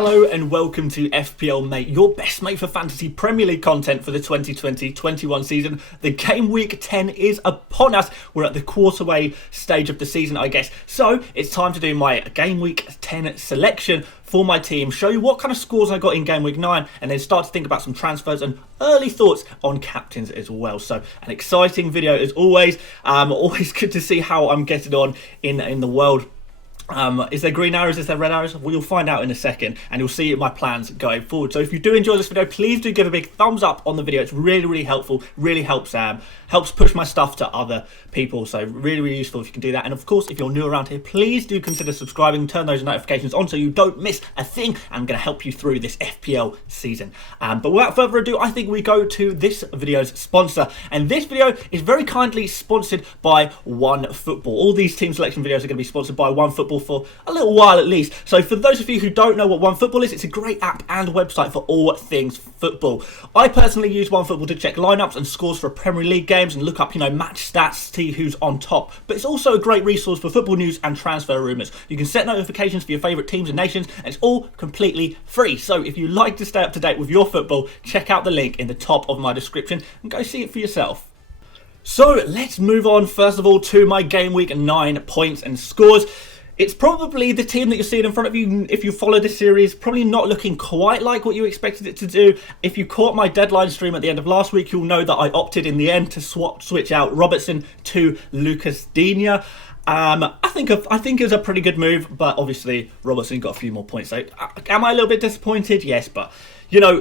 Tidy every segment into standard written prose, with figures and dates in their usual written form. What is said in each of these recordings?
Hello and welcome to FPL Mate, your best mate for fantasy Premier League content for the 2020-21 season. The game week 10 is upon us. We're at the quarterway stage of the season, I guess. So it's time to do my game week 10 selection for my team, show you what kind of scores I got in game week 9, and then start to think about some transfers and early thoughts on captains as well. So an exciting video as always. Always good to see how I'm getting on in the world. Is there green arrows? Is there red arrows? We'll find out in a second, and you'll see my plans going forward. So if you do enjoy this video, please do give a big thumbs up on the video. It's really helpful, really helps push my stuff to other people. So really useful if you can do that. And of course, if you're new around here, please do consider subscribing, turn those notifications on so you don't miss a thing. I'm going to help you through this FPL season. But without further ado, I think we go to this video's sponsor, and this video is very kindly sponsored by OneFootball. All these team selection videos are going to be sponsored by OneFootball for a little while at least. So for those of you who don't know what OneFootball is, it's a great app and website for all things football. I personally use OneFootball to check lineups and scores for Premier League games and look up, match stats, see who's on top. But it's also a great resource for football news and transfer rumours. You can set notifications for your favourite teams and nations, and it's all completely free. So if you like to stay up to date with your football, check out the link in the top of my description and go see it for yourself. So let's move on first of all to my game week 9 points and scores. It's probably the team that you're seeing in front of you, if you follow this series, probably not looking quite like what you expected it to do. If you caught my deadline stream at the end of last week, you'll know that I opted in the end to switch out Robertson to Lukadina. I think it was a pretty good move, but obviously Robertson got a few more points. So am I a little bit disappointed? Yes, but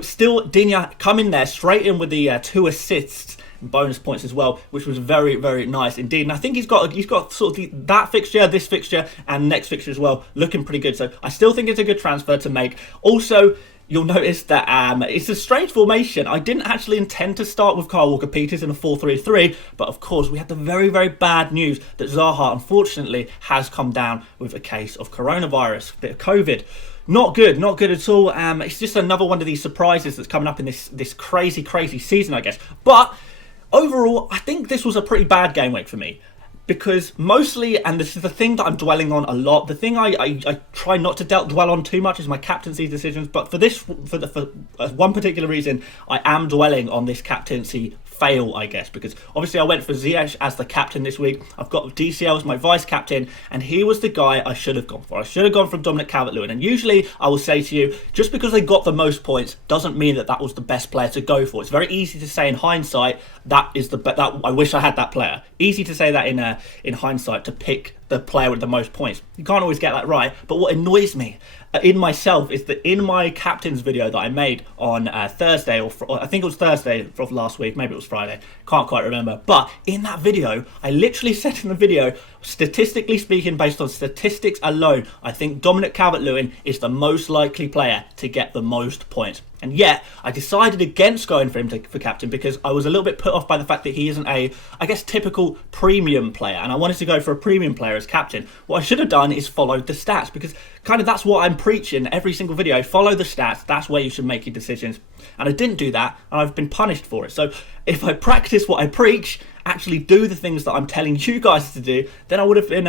still Digne coming there straight in with the 2 assists. Bonus points as well, which was very nice indeed. And I think he's got sort of that fixture, this fixture, and next fixture as well, looking pretty good. So I still think it's a good transfer to make. Also, you'll notice that it's a strange formation. I didn't actually intend to start with Kyle Walker-Peters in a 4-3-3, but of course we had the very bad news that Zaha unfortunately has come down with a case of coronavirus, a bit of COVID. Not good at all. It's just another one of these surprises that's coming up in this crazy season, I guess. But overall, I think this was a pretty bad game week for me, because mostly, and this is the thing that I'm dwelling on a lot, the thing I try not to dwell on too much is my captaincy decisions, but for one particular reason, I am dwelling on this captaincy fail, I guess, because obviously I went for Ziyech as the captain this week. I've got DCL as my vice captain, and he was the guy I should have gone for. I should have gone for Dominic Calvert-Lewin, and usually I will say to you, just because they got the most points doesn't mean that was the best player to go for. It's very easy to say in hindsight that I wish I had that player. Easy to say that in hindsight, to pick the player with the most points. You can't always get that right, but what annoys me in myself is that in my captain's video that I made on Thursday, or I think it was Thursday of last week, maybe it was Friday, can't quite remember, but in that video, I literally said in the video, statistically speaking, based on statistics alone, I think Dominic Calvert-Lewin is the most likely player to get the most points. And yet, I decided against going for him for captain because I was a little bit put off by the fact that he isn't I guess, typical premium player. And I wanted to go for a premium player as captain. What I should have done is followed the stats, because kind of that's what I'm preaching every single video. Follow the stats. That's where you should make your decisions. And I didn't do that, and I've been punished for it. So if I practice what I preach, actually do the things that I'm telling you guys to do, then I would have been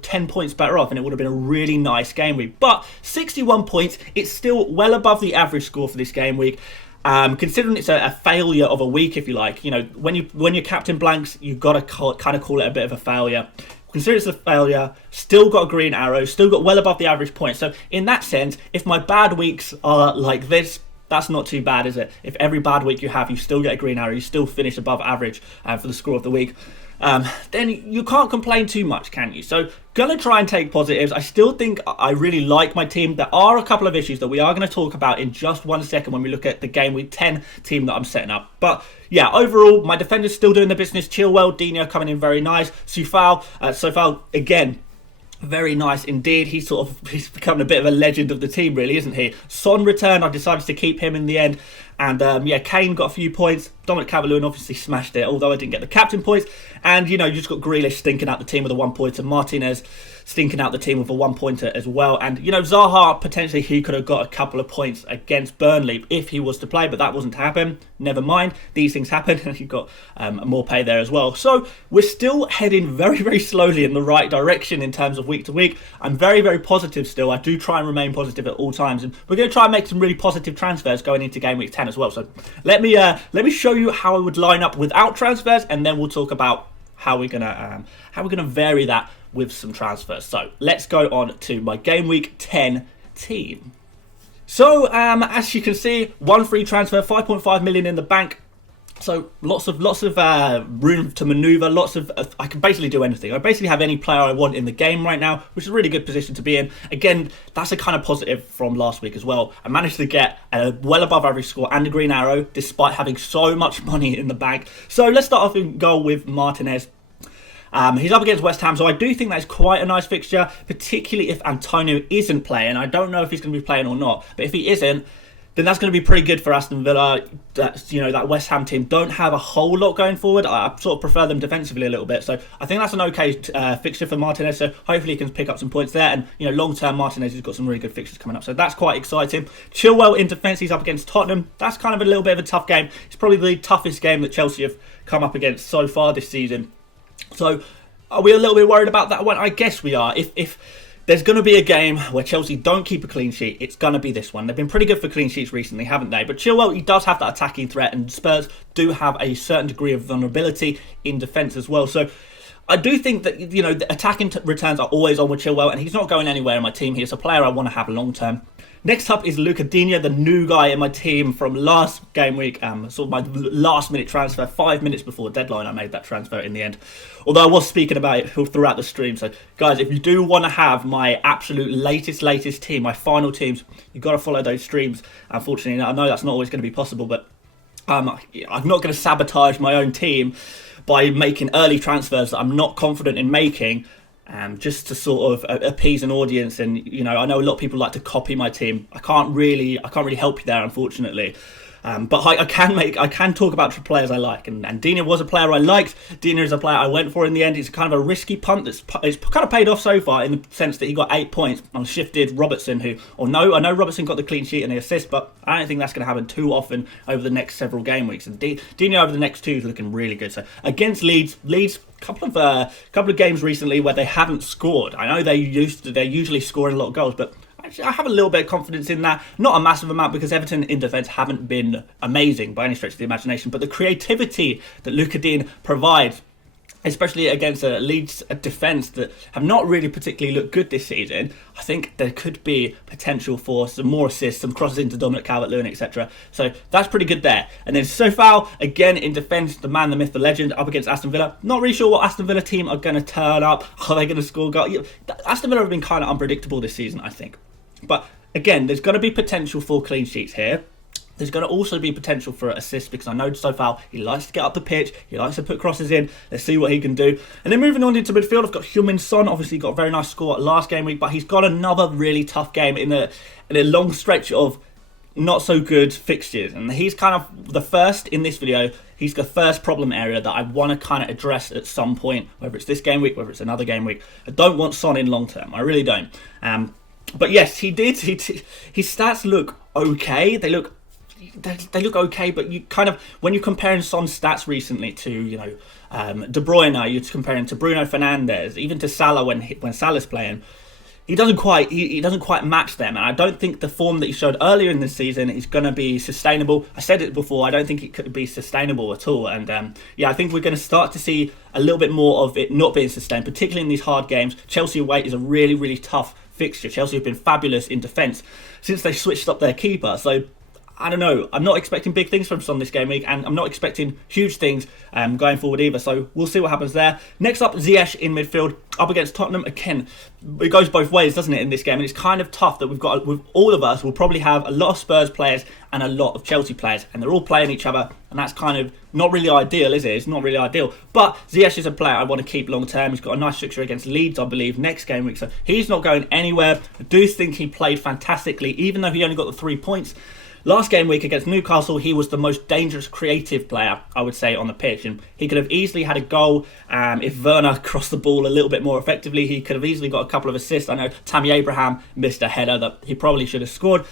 10 points better off, and it would have been a really nice game week. But 61 points, it's still well above the average score for this game week. Considering it's a failure of a week, if you like, when your captain blanks, you've got to kind of call it a bit of a failure. Consider it's a failure, still got a green arrow, still got well above the average point. So in that sense, if my bad weeks are like this, that's not too bad, is it? If every bad week you have, you still get a green arrow, you still finish above average for the score of the week, then you can't complain too much, can you? So, gonna try and take positives. I still think I really like my team. There are a couple of issues that we are going to talk about in just 1 second when we look at the game week 10 team that I'm setting up. But yeah, overall, my defenders still doing the business. Chilwell, Digne coming in very nice. Sofal again, very nice indeed. He's becoming a bit of a legend of the team, really, isn't he? Son returned. I decided to keep him in the end. And yeah, Kane got a few points. Dominic Calvert-Lewin obviously smashed it, although I didn't get the captain points. And, you know, you just got Grealish stinking out the team with a 1-pointer. Martinez stinking out the team with a 1-pointer as well. And, you know, Zaha, potentially he could have got a couple of points against Burnley if he was to play, but that wasn't to happen. Never mind. These things happen, and he got more pay there as well. So we're still heading very, very slowly in the right direction in terms of week to week. I'm very, very positive still. I do try and remain positive at all times. And we're going to try and make some really positive transfers going into game week 10 as well. So let me show you how I would line up without transfers, and then we'll talk about how we're gonna vary that with some transfers. So let's go on to my game week 10 team. So as you can see, one free transfer, 5.5 million in the bank. So lots of room to maneuver. I can basically do anything. I basically have any player I want in the game right now, which is a really good position to be in. Again, that's a kind of positive from last week as well. I managed to get a well above average score and a green arrow despite having so much money in the bank. So let's start off in goal with Martinez. He's up against West Ham, so I do think that's quite a nice fixture, particularly if Antonio isn't playing. I don't know if he's going to be playing or not, but if he isn't, then that's going to be pretty good for Aston Villa. That West Ham team don't have a whole lot going forward. I sort of prefer them defensively a little bit, so I think that's an okay fixture for Martinez. So hopefully he can pick up some points there. And long term, Martinez has got some really good fixtures coming up, so that's quite exciting. Chilwell in defence, he's up against Tottenham. That's kind of a little bit of a tough game. It's probably the toughest game that Chelsea have come up against so far this season. So are we a little bit worried about that one? I guess we are. If there's going to be a game where Chelsea don't keep a clean sheet, it's going to be this one. They've been pretty good for clean sheets recently, haven't they? But Chilwell, he does have that attacking threat, and Spurs do have a certain degree of vulnerability in defence as well. So I do think that, the attacking returns are always on with Chilwell, and he's not going anywhere in my team. He's a player I want to have long term. Next up is Lukadina, the new guy in my team from last game week. Sort of my last minute transfer, 5 minutes before deadline. I made that transfer in the end. Although I was speaking about it throughout the stream. So guys, if you do want to have my absolute latest team, my final teams, you've got to follow those streams. Unfortunately, I know that's not always going to be possible, but I'm not going to sabotage my own team by making early transfers that I'm not confident in making. Just to sort of appease an audience, and I know a lot of people like to copy my team. I can't really help you there, unfortunately. But I can talk about players I like, and Dina was a player I liked. Dina is a player I went for in the end. It's kind of a risky punt it's kind of paid off so far, in the sense that he got 8 points and shifted Robertson, I know Robertson got the clean sheet and the assist, but I don't think that's going to happen too often over the next several game weeks. And Dina over the next two is looking really good. So against Leeds, couple of games recently where they haven't scored. I know they're usually scoring a lot of goals, but I have a little bit of confidence in that. Not a massive amount, because Everton in defence haven't been amazing by any stretch of the imagination. But the creativity that Lukadina provides, especially against a Leeds defence that have not really particularly looked good this season, I think there could be potential for some more assists, some crosses into Dominic Calvert-Lewin, etc. So that's pretty good there. And then Sofal, again in defence, the man, the myth, the legend, up against Aston Villa. Not really sure what Aston Villa team are going to turn up. Are they going to score goals? Aston Villa have been kind of unpredictable this season, I think. But again, there's going to be potential for clean sheets here. There's going to also be potential for assists, because I know Sofal, he likes to get up the pitch, he likes to put crosses in. Let's see what he can do. And then moving on into midfield, I've got Heung-min Son. Obviously got a very nice score last game week, but he's got another really tough game in a long stretch of not so good fixtures. And he's kind of the first in this video. He's the first problem area that I want to kind of address at some point, whether it's this game week, whether it's another game week. I don't want Son in long term. I really don't. But yes, he did. His stats look okay. They look okay, but you kind of, when you're comparing Son's stats recently to De Bruyne, you're comparing to Bruno Fernandes, even to Salah when Salah's playing, he doesn't quite match them. And I don't think the form that he showed earlier in the season is going to be sustainable. I said it before, I don't think it could be sustainable at all. And I think we're going to start to see a little bit more of it not being sustained, particularly in these hard games. Chelsea away is a really, really tough fixture. Chelsea have been fabulous in defence since they switched up their keeper. So I don't know. I'm not expecting big things from Son this game week, and I'm not expecting huge things going forward either. So we'll see what happens there. Next up, Ziyech in midfield, up against Tottenham. Again, it goes both ways, doesn't it, in this game? And it's kind of tough that with all of us, we'll probably have a lot of Spurs players and a lot of Chelsea players, and they're all playing each other, and that's kind of not really ideal, is it? It's not really ideal. But Ziyech is a player I want to keep long term. He's got a nice fixture against Leeds, I believe, next game week, so he's not going anywhere. I do think he played fantastically, even though he only got the 3 points. last game week against Newcastle, he was the most dangerous creative player, I would say, on the pitch. And he could have easily had a goal if Werner crossed the ball a little bit more effectively. He could have easily got a couple of assists. I know Tammy Abraham missed a header that he probably should have scored.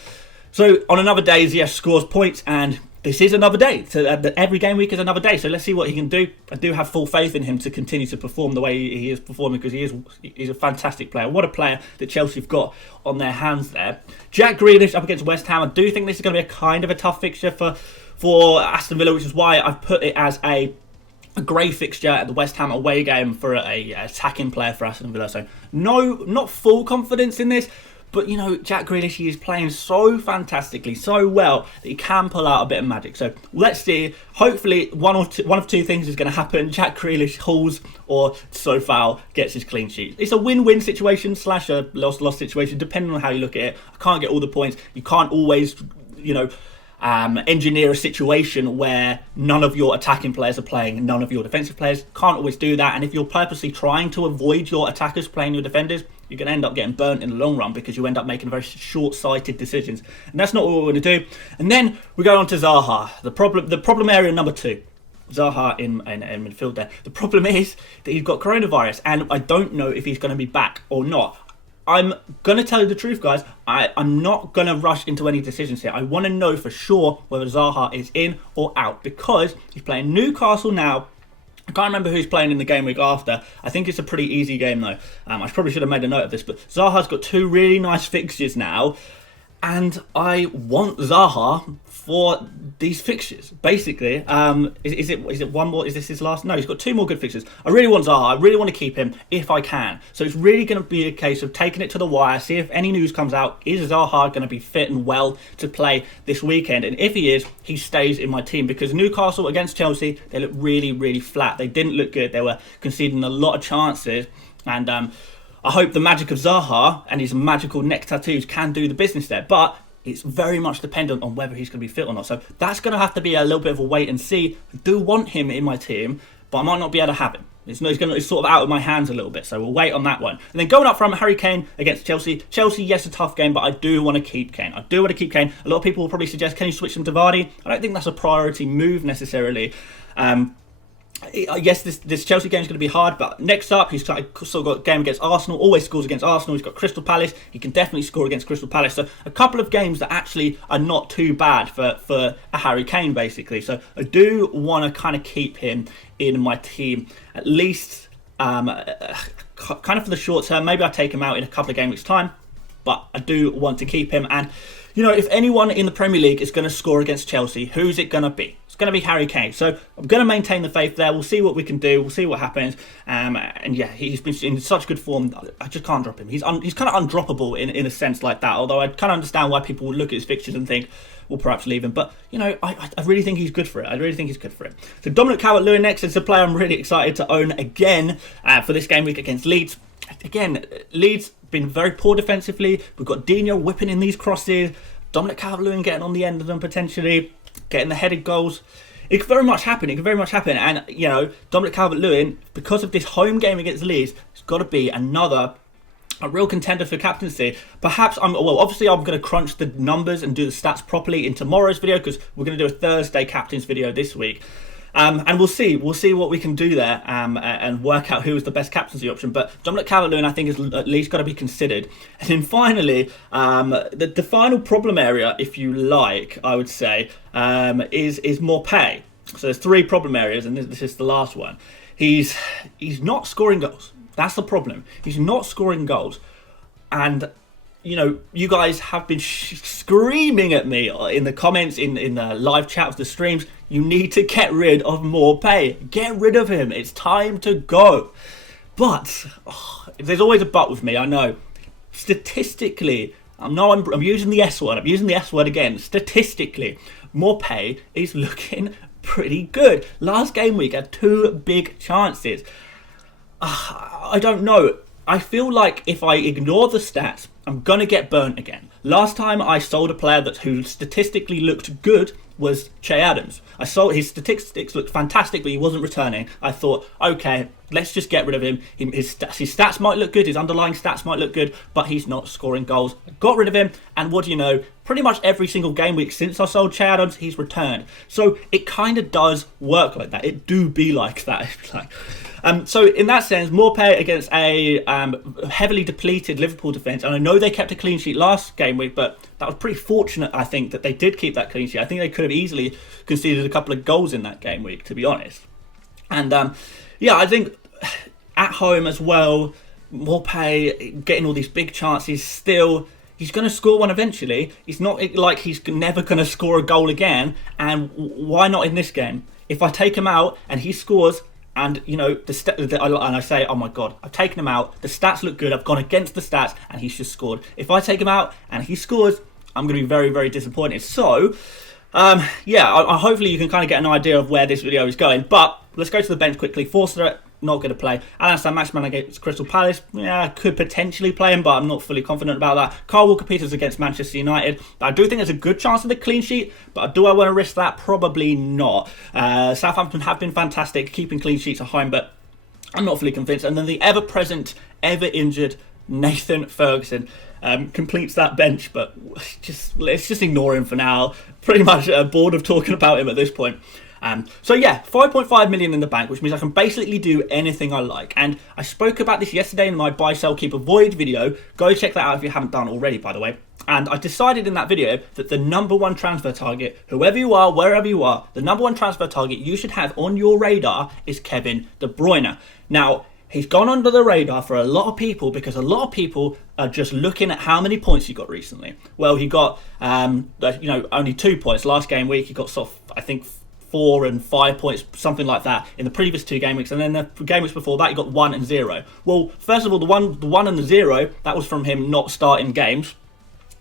So on another day, Ziyech scores points, and this is another day. So every game week is another day. So let's see what he can do. I do have full faith in him to continue to perform the way he is performing, because he's a fantastic player. What a player that Chelsea have got on their hands there. Jack Grealish up against West Ham. I do think this is going to be a kind of a tough fixture for Aston Villa, which is why I've put it as a grey fixture at the West Ham away game for a attacking player for Aston Villa. So no, not full confidence in this. But, you know, Jack Grealish, he is playing so fantastically, so well, that he can pull out a bit of magic. So let's see. Hopefully, one of two things is going to happen. Jack Grealish hauls, or Sofal gets his clean sheet. It's a win-win situation / a loss-loss situation, depending on how you look at it. I can't get all the points. You can't always, you know, engineer a situation where none of your attacking players are playing and none of your defensive players. Can't always do that. And if you're purposely trying to avoid your attackers playing your defenders, you're going to end up getting burnt in the long run, because you end up making very short-sighted decisions. And that's not what we're going to do. And then we go on to Zaha, the problem area number 2. Zaha in midfield there. The problem is that he's got coronavirus, and I don't know if he's going to be back or not. I'm going to tell you the truth, guys. I'm not going to rush into any decisions here. I want to know for sure whether Zaha is in or out, because he's playing Newcastle now. I can't remember who's playing in the game week after. I think it's a pretty easy game, though. I probably should have made a note of this, but Zaha's got 2 really nice fixtures now, and I want Zaha for these fixtures. Basically, is it one more? Is this his last? No, he's got 2 more good fixtures. I really want Zaha. I really want to keep him if I can. So it's really going to be a case of taking it to the wire, see if any news comes out. Is Zaha going to be fit and well to play this weekend? And if he is, he stays in my team, because Newcastle against Chelsea, they look really, really flat. They didn't look good. They were conceding a lot of chances, and I hope the magic of Zaha and his magical neck tattoos can do the business there. But it's very much dependent on whether he's going to be fit or not. So that's going to have to be a little bit of a wait and see. I do want him in my team, but I might not be able to have him. It's sort of out of my hands a little bit, so we'll wait on that one. And then going up from Harry Kane against Chelsea. Chelsea, yes, a tough game, but I do want to keep Kane. A lot of people will probably suggest, can you switch him to Vardy? I don't think that's a priority move necessarily. Yes, this Chelsea game is going to be hard, but next up, he's still got a game against Arsenal, always scores against Arsenal. He's got Crystal Palace. He can definitely score against Crystal Palace. So a couple of games that actually are not too bad for a Harry Kane, basically. So I do want to kind of keep him in my team, at least kind of for the short term. Maybe I'll take him out in a couple of game weeks' time, but I do want to keep him. And, you know, if anyone in the Premier League is going to score against Chelsea, who's it going to be? It's going to be Harry Kane. So I'm going to maintain the faith there. We'll see what we can do. We'll see what happens. And yeah, he's been in such good form. I just can't drop him. He's kind of undroppable in a sense like that. Although I kind of understand why people will look at his fixtures and think, we'll perhaps leave him. But, you know, I really think he's good for it. So Dominic Calvert-Lewin next is a player I'm really excited to own again for this game week against Leeds. Again, Leeds been very poor defensively. We've got Dino whipping in these crosses. Dominic Calvert-Lewin getting on the end of them potentially, getting the headed goals. It could very much happen. And, you know, Dominic Calvert-Lewin, because of this home game against Leeds, it's got to be a real contender for captaincy. Perhaps obviously I'm going to crunch the numbers and do the stats properly in tomorrow's video, because we're going to do a Thursday captains video this week. And we'll see what we can do there and work out who is the best captaincy option. But Dominic Calvert-Lewin, I think, is at least got to be considered. And then finally, the final problem area, if you like, I would say, is more pay. So there's 3 problem areas, and this is the last one. He's not scoring goals. That's the problem. He's not scoring goals. And, you know, you guys have been screaming at me in the comments, in the live chats, the streams. You need to get rid of more pay. Get rid of him. It's time to go. But there's always a but with me. I know. Statistically, I'm using the S word. I'm using the S word again. Statistically, more pay is looking pretty good. Last game week had 2 big chances. I don't know. I feel like if I ignore the stats, I'm going to get burnt again. Last time I sold a player who statistically looked good was Che Adams. I saw his statistics looked fantastic, but he wasn't returning. I thought, okay, let's just get rid of him. His stats might look good, his underlying stats might look good, but he's not scoring goals. I got rid of him, and what do you know? Pretty much every single game week since I sold Che Adams, he's returned. So it kind of does work like that. It do be like that. So in that sense, more pay against a heavily depleted Liverpool defence. And I know they kept a clean sheet last game week, but that was pretty fortunate, I think, that they did keep that clean sheet. I think they could have easily conceded a couple of goals in that game week, to be honest. And yeah, I think at home as well, more pay, getting all these big chances still. He's going to score one eventually. It's not like he's never going to score a goal again. And why not in this game? If I take him out and he scores, and you know, and I say, oh my god, I've taken him out. The stats look good. I've gone against the stats, and he's just scored. If I take him out and he scores, I'm going to be very, very disappointed. So, yeah, hopefully you can kind of get an idea of where this video is going. But let's go to the bench quickly. Forster, not going to play. Alan Saint-Maximin against Crystal Palace. Yeah, I could potentially play him, but I'm not fully confident about that. Kyle Walker-Peters against Manchester United. I do think there's a good chance of the clean sheet, but do I want to risk that? Probably not. Southampton have been fantastic, keeping clean sheets at home, but I'm not fully convinced. And then the ever-present, ever-injured Nathan Ferguson completes that bench, but let's just ignore him for now. Pretty much bored of talking about him at this point. So yeah, 5.5 million in the bank, which means I can basically do anything I like. And I spoke about this yesterday in my buy, sell, keep, avoid video. Go check that out if you haven't done already, by the way. And I decided in that video that the #1 transfer target, whoever you are, wherever you are, the #1 transfer target you should have on your radar is Kevin De Bruyne. Now, he's gone under the radar for a lot of people because a lot of people are just looking at how many points he got recently. Well, he got, only 2 points. Last game week, he got sort of, I think, 4 and 5 points, something like that, in the previous 2 game weeks, and then the game weeks before that he got 1 and 0. Well, first of all, the one and the 0, that was from him not starting games,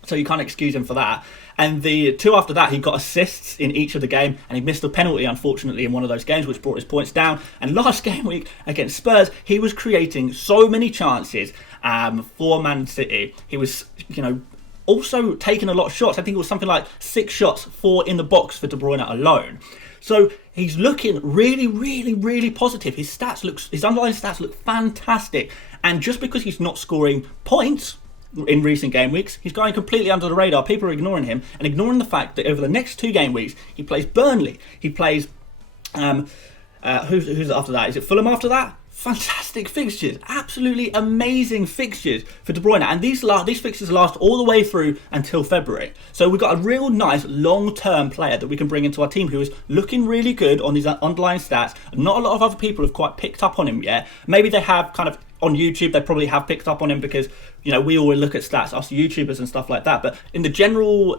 so you can't excuse him for that. And the 2 after that, he got assists in each of the game, and he missed a penalty, unfortunately, in one of those games, which brought his points down. And last game week against Spurs, he was creating so many chances for Man City. He was, also taking a lot of shots. I think it was something like 6 shots, 4 in the box for De Bruyne alone. So he's looking really, really, really positive. His underlying stats look fantastic. And just because he's not scoring points in recent game weeks, he's going completely under the radar. People are ignoring him and ignoring the fact that over the next 2 game weeks, he plays Burnley. He plays, who's after that? Is it Fulham after that? Fantastic fixtures, absolutely amazing fixtures for De Bruyne, and these fixtures last all the way through until February. So we've got a real nice long-term player that we can bring into our team who is looking really good on his underlying stats. Not a lot of other people have quite picked up on him yet. Maybe they have kind of on YouTube, they probably have picked up on him because, we always look at stats, us YouTubers and stuff like that. But in the general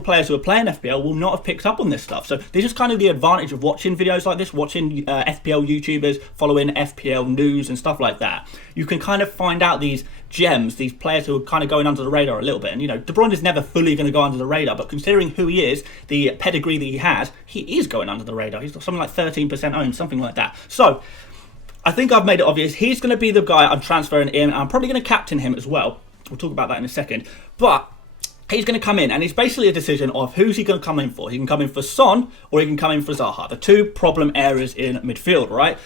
players who are playing FPL will not have picked up on this stuff. So this is kind of the advantage of watching videos like this, watching FPL YouTubers, following FPL news and stuff like that. You can kind of find out these gems, these players who are kind of going under the radar a little bit. And, De Bruyne is never fully going to go under the radar, but considering who he is, the pedigree that he has, he is going under the radar. He's got something like 13% owned, something like that. So I think I've made it obvious. He's going to be the guy I'm transferring in. I'm probably going to captain him as well. We'll talk about that in a second. But he's going to come in, and it's basically a decision of who's he going to come in for. He can come in for Son, or he can come in for Zaha. The 2 problem areas in midfield, right?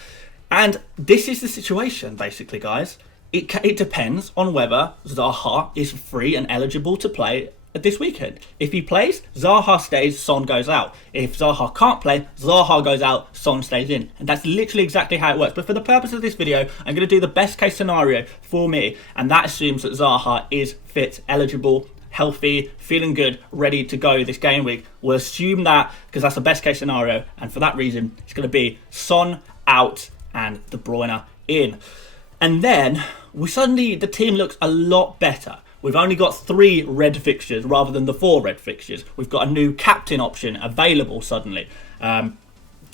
And this is the situation, basically, guys. It depends on whether Zaha is free and eligible to play this weekend. If he plays, Zaha stays, Son goes out. If Zaha can't play, Zaha goes out, Son stays in. And that's literally exactly how it works. But for the purpose of this video, I'm going to do the best case scenario for me, and that assumes that Zaha is fit, eligible, healthy, feeling good, ready to go this game week. We'll assume that because that's the best case scenario, and for that reason, it's going to be Son out and De Bruyne in. And then the team looks a lot better. We've only got 3 red fixtures rather than the 4 red fixtures. We've got a new captain option available suddenly. And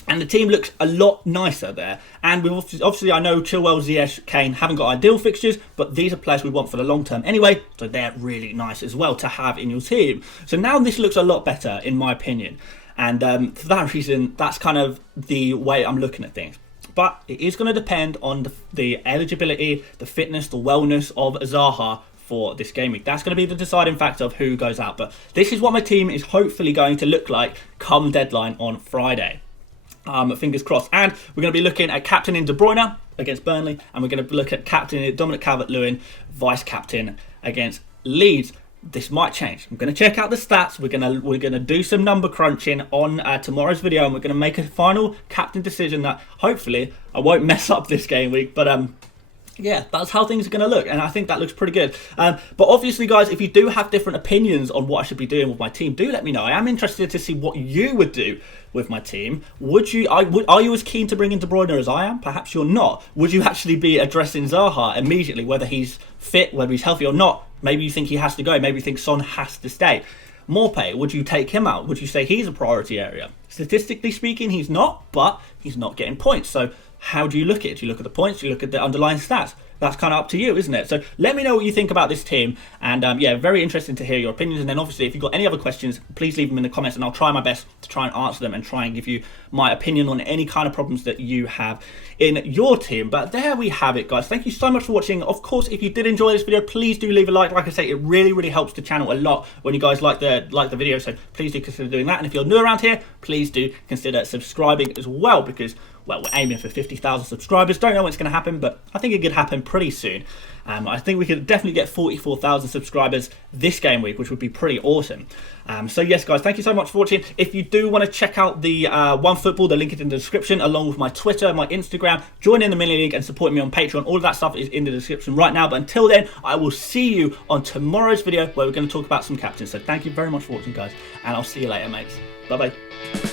the team looks a lot nicer there. And we've obviously, I know Chilwell, Ziyech, Kane haven't got ideal fixtures, but these are players we want for the long term anyway. So they're really nice as well to have in your team. So now this looks a lot better, in my opinion. And for that reason, that's kind of the way I'm looking at things. But it is going to depend on the eligibility, the fitness, the wellness of Zaha for this game week. That's going to be the deciding factor of who goes out. But this is what my team is hopefully going to look like come deadline on Friday. Fingers crossed. And we're going to be looking at captaining De Bruyne. against Burnley, and we're going to look at captain Dominic Calvert-Lewin, vice captain against Leeds. This might change. I'm going to check out the stats. We're going to do some number crunching on tomorrow's video, and we're going to make a final captain decision that hopefully I won't mess up this game week. But yeah, that's how things are going to look, and I think that looks pretty good. But obviously, guys, if you do have different opinions on what I should be doing with my team, do let me know. I am interested to see what you would do with my team. Are you as keen to bring in Bruyne as I am? Perhaps you're not. Would you actually be addressing Zaha immediately, whether he's fit, whether he's healthy or not? Maybe you think he has to go. Maybe you think Son has to stay. Morpay, would you take him out? Would you say he's a priority area? Statistically speaking, he's not, but he's not getting points. So how do you look at it? Do you look at the points? Do you look at the underlying stats? That's kind of up to you, isn't it? So let me know what you think about this team. And yeah, very interesting to hear your opinions. And then obviously, if you've got any other questions, please leave them in the comments and I'll try my best to try and answer them and try and give you my opinion on any kind of problems that you have in your team. But there we have it, guys. Thank you so much for watching. Of course, if you did enjoy this video, please do leave a like. Like I say, it really, really helps the channel a lot when you guys like the video. So please do consider doing that. And if you're new around here, please do consider subscribing as well, because, well, we're aiming for 50,000 subscribers. Don't know when it's going to happen, but I think it could happen pretty soon. I think we could definitely get 44,000 subscribers this game week, which would be pretty awesome. So yes, guys, thank you so much for watching. If you do want to check out the OneFootball, the link is in the description, along with my Twitter, my Instagram. Join in the mini league and support me on Patreon. All of that stuff is in the description right now. But until then, I will see you on tomorrow's video where we're going to talk about some captains. So thank you very much for watching, guys, and I'll see you later, mates. Bye-bye.